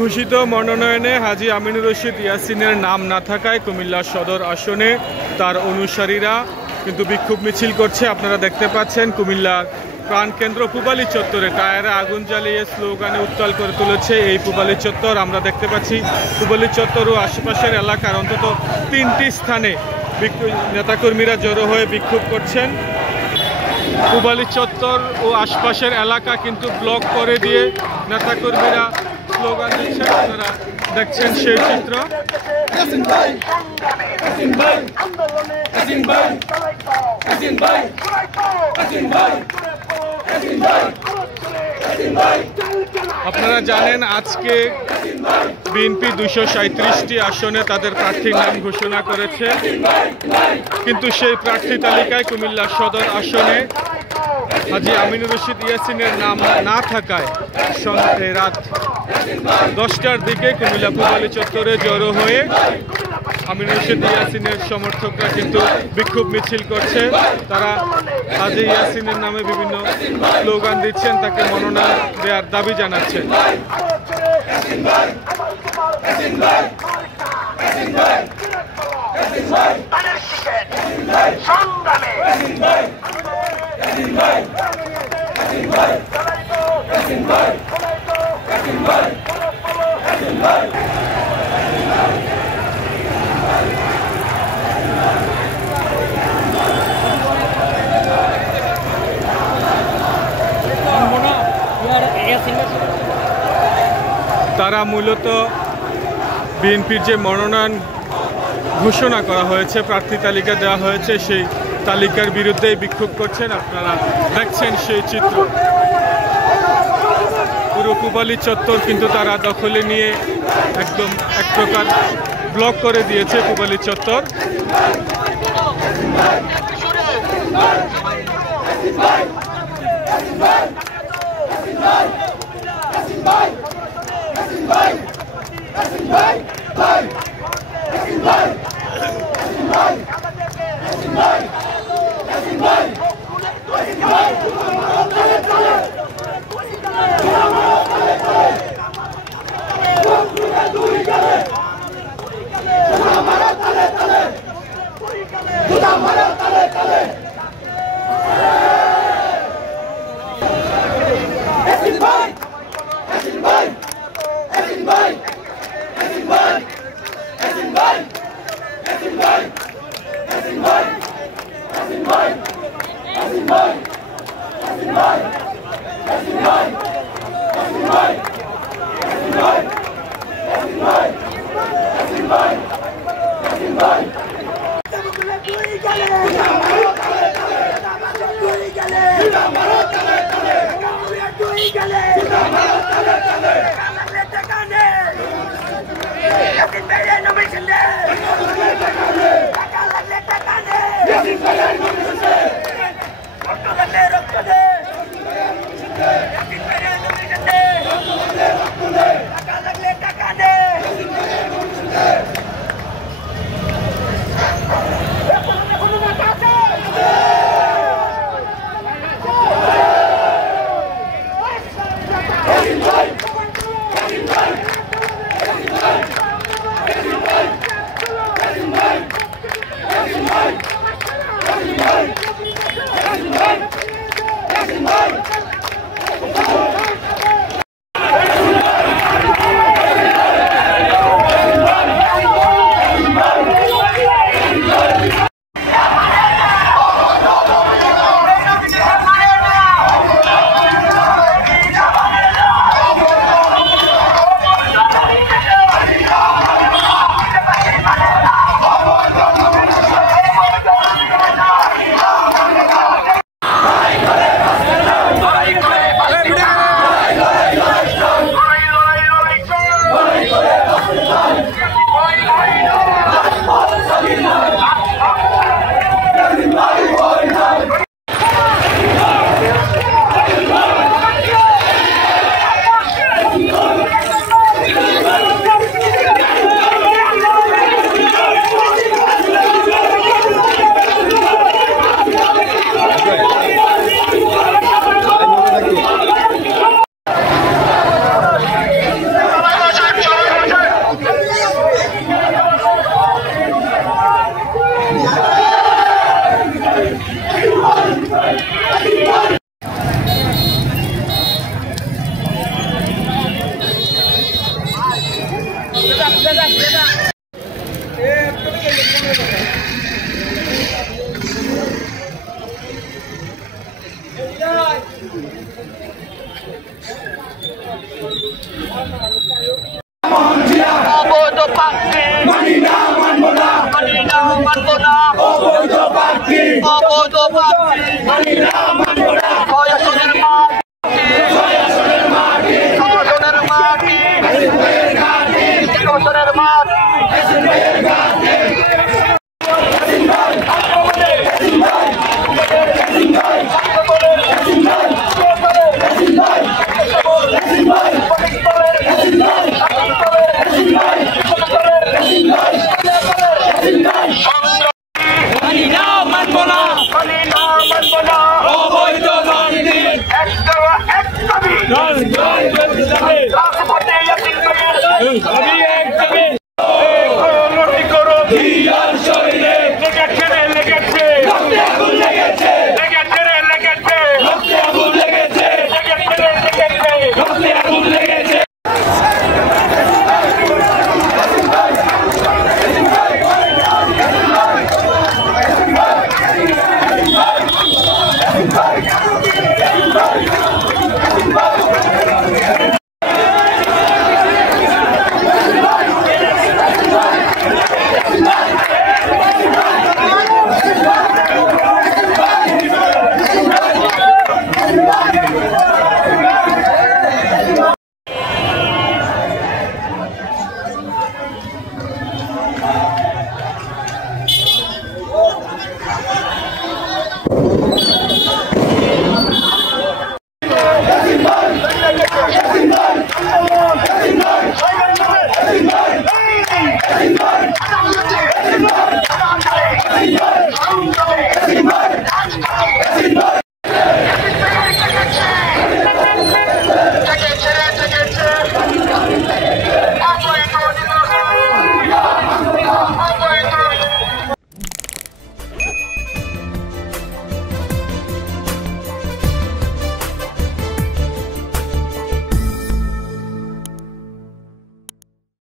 ঘোষিত মনোনয়নে হাজী আমিনুর রশিদ ইয়াসিনের নাম না থাকায় কুমিল্লা সদর আসনে তার অনুসারীরা কিন্তু বিক্ষোভ মিছিল করছে। আপনারা দেখতে পাচ্ছেন কুমিল্লার প্রাণকেন্দ্র পূবালী চত্বরে টায়ারে আগুন জ্বালিয়ে স্লোগানে উত্তাল করে তুলেছে এই পূবালী চত্বর। আমরা দেখতে পাচ্ছি পূবালী চত্বর ও আশেপাশের এলাকার অন্তত 3টি স্থানে নেতাকর্মীরা জড়ো হয়ে বিক্ষোভ করছেন। পূবালী চত্বর ও আশপাশের এলাকা কিন্তু ব্লক করে দিয়ে নেতাকর্মীরা স্লোগান দিচ্ছেন। আপনারা দেখছেন সেই চিত্র। আপনারা জানেন আজকে বিএনপি 237টি আসনে তাদের প্রার্থীর নাম ঘোষণা করেছে, কিন্তু সেই প্রার্থী তালিকায় কুমিল্লা সদর আসনে হাজী আমিনুর রশিদ ইয়াসিনের নাম না থাকায় রাত 10টার দিকে কুমিল্লা পূবালী চত্বরে জড়ো হয়ে আমিনুর রশিদ ইয়াসিনের সমর্থকরা কিন্তু বিক্ষোভ মিছিল করছে। তারা হাজী ইয়াসিনের নামে বিভিন্ন স্লোগান দিচ্ছেন, তাকে মনোনয়ন দেওয়ার দাবি জানাচ্ছেন। তারা মূলত বিএনপির যে মনোনয়ন ঘোষণা করা হয়েছে, প্রার্থী তালিকা দেওয়া হয়েছে, সেই তালিকার বিরুদ্ধেই বিক্ষোভ করছেন। আপনারা দেখছেন সেই চিত্র। পুরো পূবালী চত্বর কিন্তু তারা দখলে নিয়ে একদম এক প্রকার ব্লক করে দিয়েছে পূবালী চত্বর। অবৈধ প্রার্থী মানি না মানব না, মানি না মানব না, অবৈধ প্রার্থী মানি না মানব না, ছয় আসনের মাটি, ছয় আসনের মাটি, ছয় আসনের মাটি, Hey!